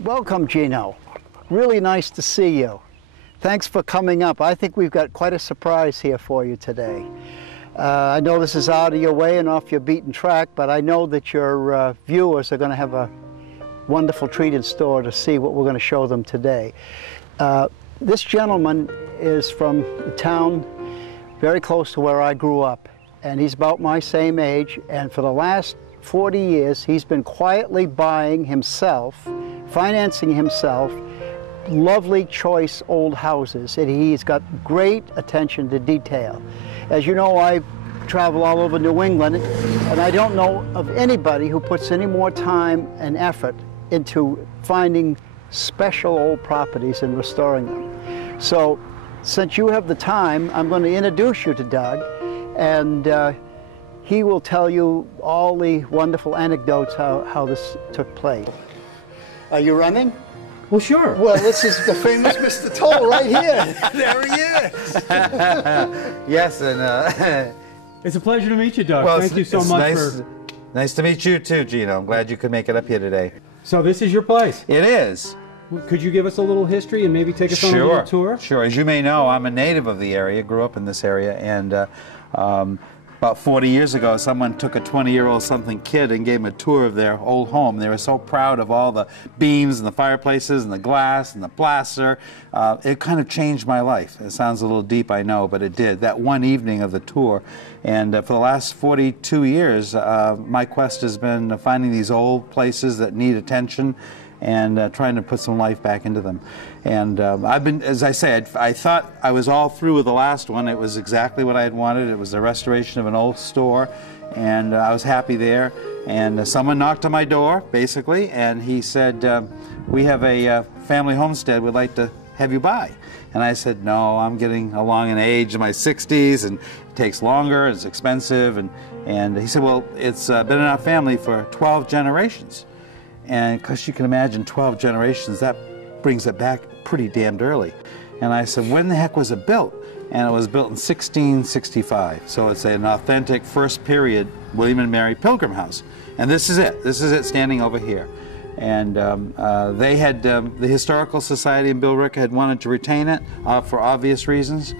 Welcome, Gino. Really nice to see you. Thanks for coming up. I think we've got quite a surprise here for you today. I know this is out of your way and off your beaten track, but I know that your viewers are going to have a wonderful treat in store to see what we're going to show them today. This gentleman is from a town very close to where I grew up, and he's about my same age, and for the last 40 years he's been quietly buying himself, financing himself, lovely choice old houses, and he's got great attention to detail. As you know, I travel all over New England, and I don't know of anybody who puts any more time and effort into finding special old properties and restoring them. So since you have the time, I'm going to introduce you to Doug, and he will tell you all the wonderful anecdotes how this took place. Are you running? Well, sure. Well, this is the famous Mr. Toll right here. There he is. Yes, and it's a pleasure to meet you, Doug. well, Thank you so much for... Nice to meet you too, Gino. I'm glad you could make it up here today. So this is your place. It is. Could you give us a little history and maybe take us on a little tour? Sure. As you may know, I'm a native of the area, grew up in this area, and about 40 years ago, someone took a 20-year-old something kid and gave him a tour of their old home. They were so proud of all the beams and the fireplaces and the glass and the plaster. It kind of changed my life. It sounds a little deep, I know, but it did. That one evening of the tour. And for the last 42 years, my quest has been finding these old places that need attention and trying to put some life back into them. And I've been, as I said, I thought I was all through with the last one. It was exactly what I had wanted. It was a restoration of an old store, and I was happy there. And someone knocked on my door, basically, and he said, we have a family homestead we'd like to have you buy. And I said, no, I'm getting along in age, in my 60s, and it takes longer, it's expensive. And he said, well, it's been in our family for 12 generations. And because you can imagine 12 generations, that brings it back pretty damned early. And I said, when the heck was it built? And it was built in 1665. So it's an authentic first period William and Mary Pilgrim house. And this is it. This is it standing over here. And they had, the Historical Society in Billerica had wanted to retain it for obvious reasons.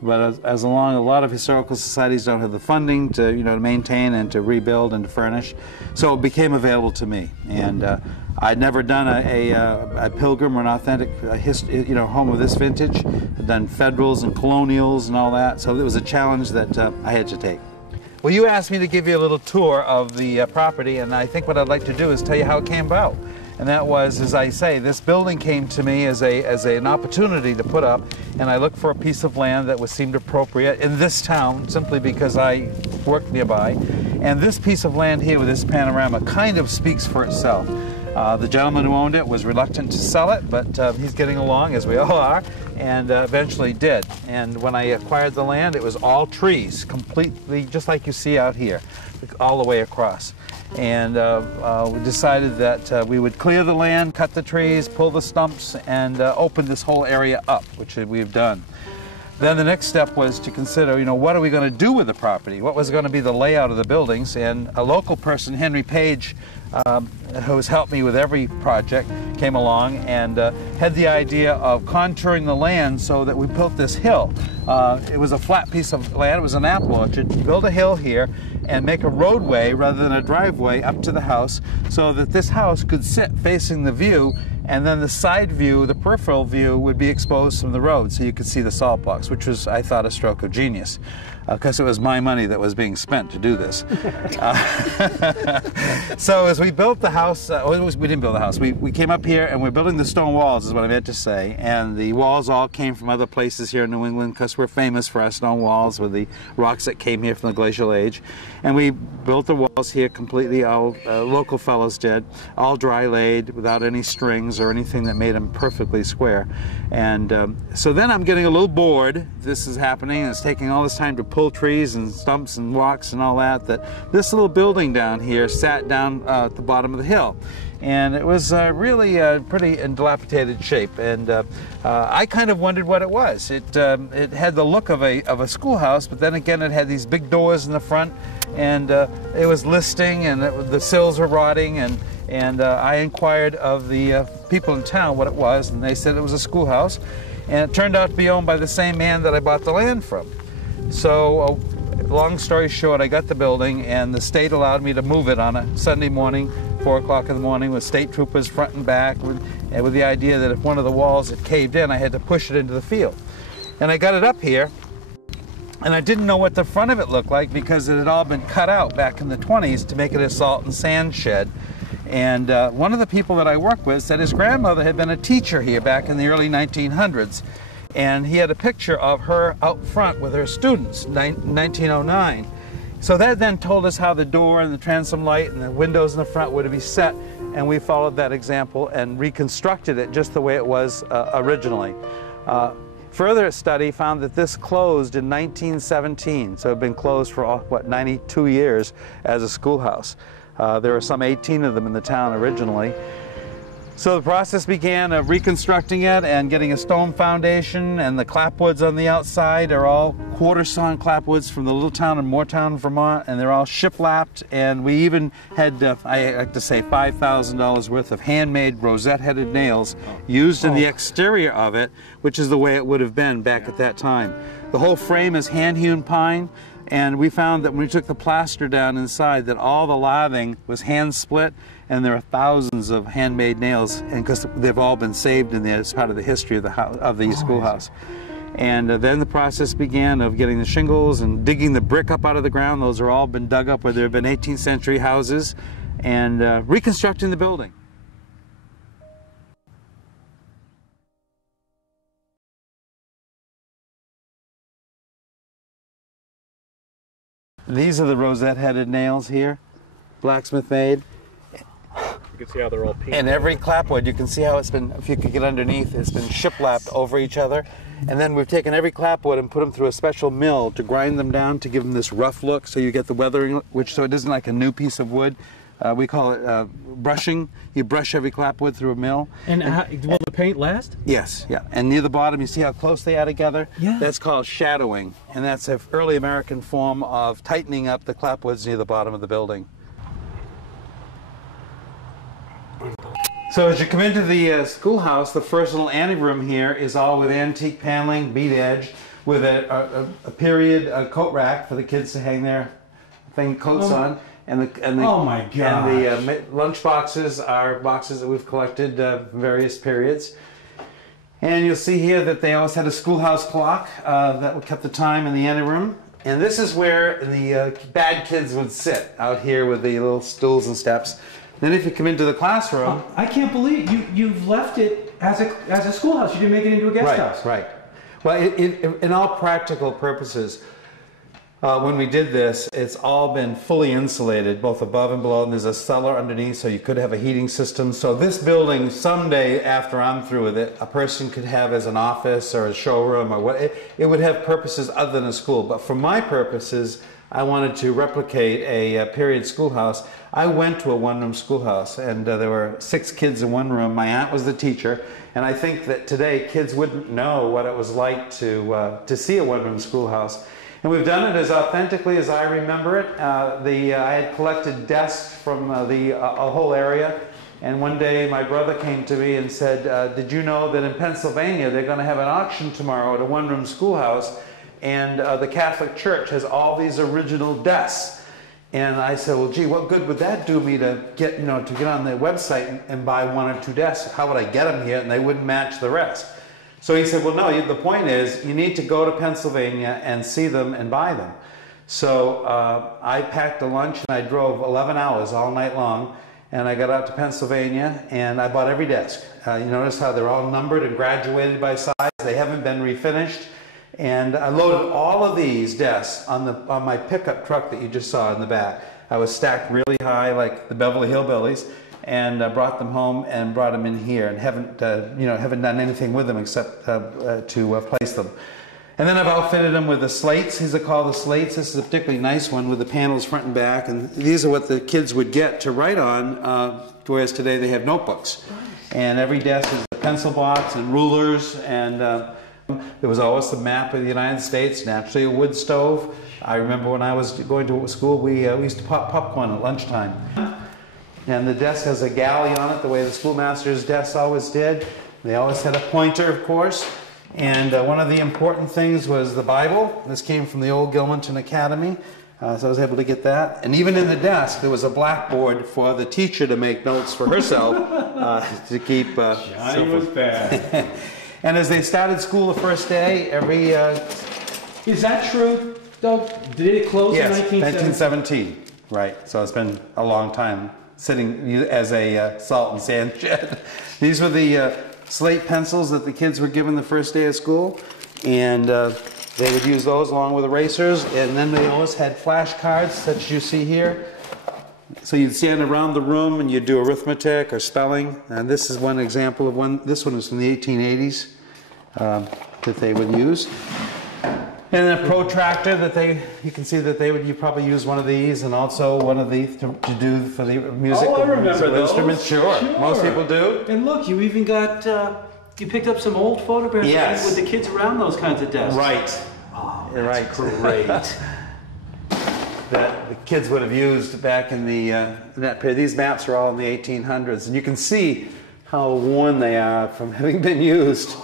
But as along, a lot of historical societies don't have the funding to, to maintain and to rebuild and to furnish. So it became available to me. And I'd never done a pilgrim or an authentic home of this vintage. I'd done federals and colonials and all that. So it was a challenge that I had to take. Well, you asked me to give you a little tour of the property, and I think what I'd like to do is tell you how it came about. And that was, as I say, this building came to me as an opportunity to put up, and I looked for a piece of land that seemed appropriate in this town, simply because I worked nearby. And this piece of land here with this panorama kind of speaks for itself. The gentleman who owned it was reluctant to sell it, but he's getting along, as we all are, and eventually did. And when I acquired the land, it was all trees, completely just like you see out here, all the way across. And we decided that we would clear the land, cut the trees, pull the stumps, and open this whole area up, which we've done. Then the next step was to consider, what are we going to do with the property? What was going to be the layout of the buildings? And a local person, Henry Page, who has helped me with every project, came along and had the idea of contouring the land so that we built this hill. It was a flat piece of land, it was an apple orchard. Build a hill here and make a roadway rather than a driveway up to the house so that this house could sit facing the view, and then the side view, the peripheral view, would be exposed from the road so you could see the salt blocks, which was, I thought, a stroke of genius. Because it was my money that was being spent to do this. So as we built the house, we didn't build the house, we came up here and we're building the stone walls, is what I meant to say, and the walls all came from other places here in New England because we're famous for our stone walls with the rocks that came here from the glacial age. And we built the walls here completely, all local fellows did, all dry laid without any strings or anything that made them perfectly square. And so then I'm getting a little bored. This is happening, and it's taking all this time to pull trees and stumps and walks and all that, that this little building down here sat down at the bottom of the hill. And it was really pretty in dilapidated shape, and I kind of wondered what it was. It had the look of a schoolhouse, but then again it had these big doors in the front, and it was listing, and the sills were rotting, and And I inquired of the people in town what it was, and they said it was a schoolhouse. And it turned out to be owned by the same man that I bought the land from. So, long story short, I got the building, and the state allowed me to move it on a Sunday morning, 4 o'clock in the morning, with state troopers front and back, with the idea that if one of the walls had caved in, I had to push it into the field. And I got it up here, and I didn't know what the front of it looked like because it had all been cut out back in the 20s to make it a salt and sand shed. And one of the people that I work with said his grandmother had been a teacher here back in the early 1900s. And he had a picture of her out front with her students, 1909. So that then told us how the door and the transom light and the windows in the front were to be set, and we followed that example and reconstructed it just the way it was originally. Further study found that this closed in 1917, so it had been closed for, what, 92 years as a schoolhouse. There were some 18 of them in the town originally. So the process began of reconstructing it and getting a stone foundation, and the clapwoods on the outside are all quarter-sawn clapwoods from the little town of Moortown, Vermont, and they're all shiplapped, and we even had, I like to say, $5,000 worth of handmade rosette-headed nails used in the exterior of it, which is the way it would have been back at that time. The whole frame is hand-hewn pine, and we found that when we took the plaster down inside that all the lathing was hand-split, and there are thousands of handmade nails, and because they've all been saved in there as part of the history of the schoolhouse. And then the process began of getting the shingles and digging the brick up out of the ground. Those are all been dug up where there have been 18th century houses, and reconstructing the building. These are the rosette-headed nails here, blacksmith made. You can see how they're all painted. And every clapwood, you can see how it's been, if you could get underneath, it's been shiplapped over each other. And then we've taken every clapwood and put them through a special mill to grind them down to give them this rough look, so you get the weathering, so it isn't like a new piece of wood. We call it brushing. You brush every clapwood through a mill. And will the paint last? Yes, yeah. And near the bottom, you see how close they are together? Yeah. That's called shadowing, and that's an early American form of tightening up the clapwoods near the bottom of the building. So as you come into the schoolhouse, the first little anteroom here is all with antique paneling, bead edge, with a period coat rack for the kids to hang their coats on. Oh my God! And the lunch boxes are boxes that we've collected from various periods. And you'll see here that they always had a schoolhouse clock that kept the time in the anteroom. And this is where the bad kids would sit, out here with the little stools and steps. Then if you come into the classroom... I can't believe you've left it as a schoolhouse. You didn't make it into a guest house. Right. Well, in all practical purposes, when we did this, it's all been fully insulated, both above and below, and there's a cellar underneath, so you could have a heating system. So this building, someday after I'm through with it, a person could have as an office or a showroom or what. It would have purposes other than a school. But for my purposes, I wanted to replicate a period schoolhouse. I went to a one-room schoolhouse, and there were 6 kids in one room. My aunt was the teacher, and I think that today kids wouldn't know what it was like to see a one-room schoolhouse. And we've done it as authentically as I remember it. I had collected desks from a whole area, and one day my brother came to me and said, did you know that in Pennsylvania they're going to have an auction tomorrow at a one-room schoolhouse, and the Catholic Church has all these original desks. And I said, well, gee, what good would that do me to get on the website and buy 1 or 2 desks? How would I get them here? And they wouldn't match the rest. So he said, well, no, the point is you need to go to Pennsylvania and see them and buy them. So I packed a lunch and I drove 11 hours all night long, and I got out to Pennsylvania and I bought every desk. You notice how they're all numbered and graduated by size. They haven't been refinished. And I loaded all of these desks on my pickup truck that you just saw in the back. I was stacked really high like the Beverly Hillbillies, and brought them home and brought them in here, and haven't done anything with them except to place them. And then I've outfitted them with the slates. These are called the slates. This is a particularly nice one with the panels front and back, and these are what the kids would get to write on, whereas today they have notebooks. And every desk is a pencil box and rulers, and there was always the map of the United States, naturally a wood stove. I remember when I was going to school, we used to pop popcorn at lunchtime. And the desk has a galley on it, the way the schoolmaster's desks always did. They always had a pointer, of course. And one of the important things was the Bible. This came from the old Gilmanton Academy, so I was able to get that. And even in the desk, there was a blackboard for the teacher to make notes for herself to keep. Johnny was bad. And as they started school the first day, every. Is that true, Doug? Did it close in 1917? Right. So it's been a long time sitting as a salt and sand shed. These were the slate pencils that the kids were given the first day of school, and they would use those along with erasers, and then they always had flashcards such as you see here. So you'd stand around the room and you'd do arithmetic or spelling, and this is one example of one. This one is from the 1880s that they would use. And a protractor that you can see that you probably use one of these, and also one of these to do for the music. Oh, I remember those. Instruments. Sure, most people do. And look, you even got, you picked up some old photographs with the kids around those kinds of desks. Right. Oh, that's great. That the kids would have used back in that period. These maps are all in the 1800s, and you can see how worn they are from having been used.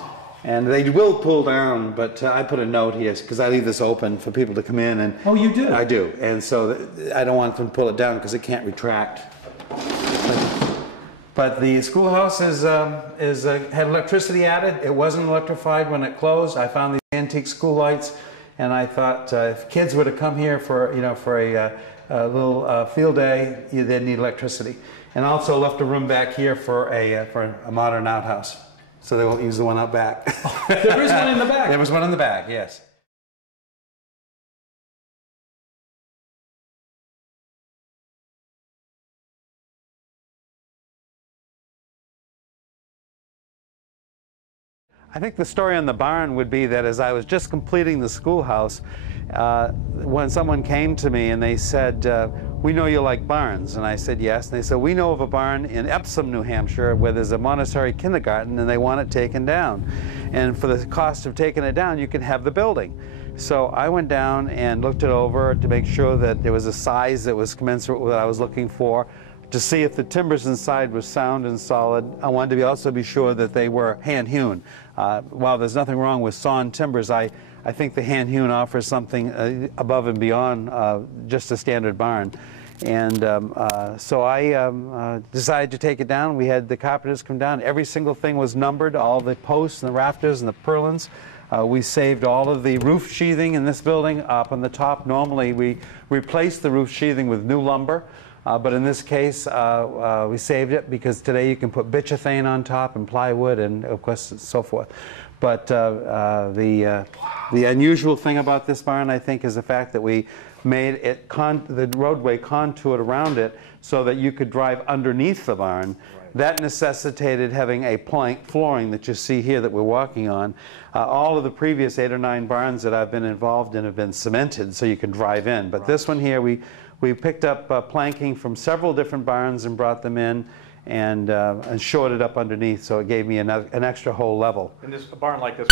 And they will pull down, but I put a note here because I leave this open for people to come in. And oh, you do? I do, and so I don't want them to pull it down because it can't retract. But the schoolhouse had electricity added. It wasn't electrified when it closed. I found these antique school lights, and I thought if kids were to come here for a little field day, they'd need electricity. And also left a room back here for a modern outhouse. So they won't use the one out back. There is one in the back. There was one in the back, yes. I think the story on the barn would be that as I was just completing the schoolhouse, when someone came to me and they said, we know you like barns. And I said, yes. And they said, we know of a barn in Epsom, New Hampshire, where there's a Montessori kindergarten and they want it taken down. And for the cost of taking it down, you can have the building. So I went down and looked it over to make sure that there was a size that was commensurate with what I was looking for, to see if the timbers inside were sound and solid. I wanted to also be sure that they were hand-hewn. While there's nothing wrong with sawn timbers, I think the hand-hewn offers something above and beyond just a standard barn. And so I decided to take it down. We had the carpenters come down. Every single thing was numbered, all the posts and the rafters and the purlins. We saved all of the roof sheathing in this building up on the top. Normally we replaced the roof sheathing with new lumber. But in this case, we saved it because today you can put bitchethane on top and plywood and, of course, so forth. But the unusual thing about this barn, I think, is the fact that we made it the roadway contoured around it so that you could drive underneath the barn. Right. That necessitated having a plank flooring that you see here that we're walking on. All of the previous 8 or 9 barns that I've been involved in have been cemented so you can drive in. But this one here, we picked up planking from several different barns and brought them in and shored it up underneath, so it gave me an extra whole level. And a barn like this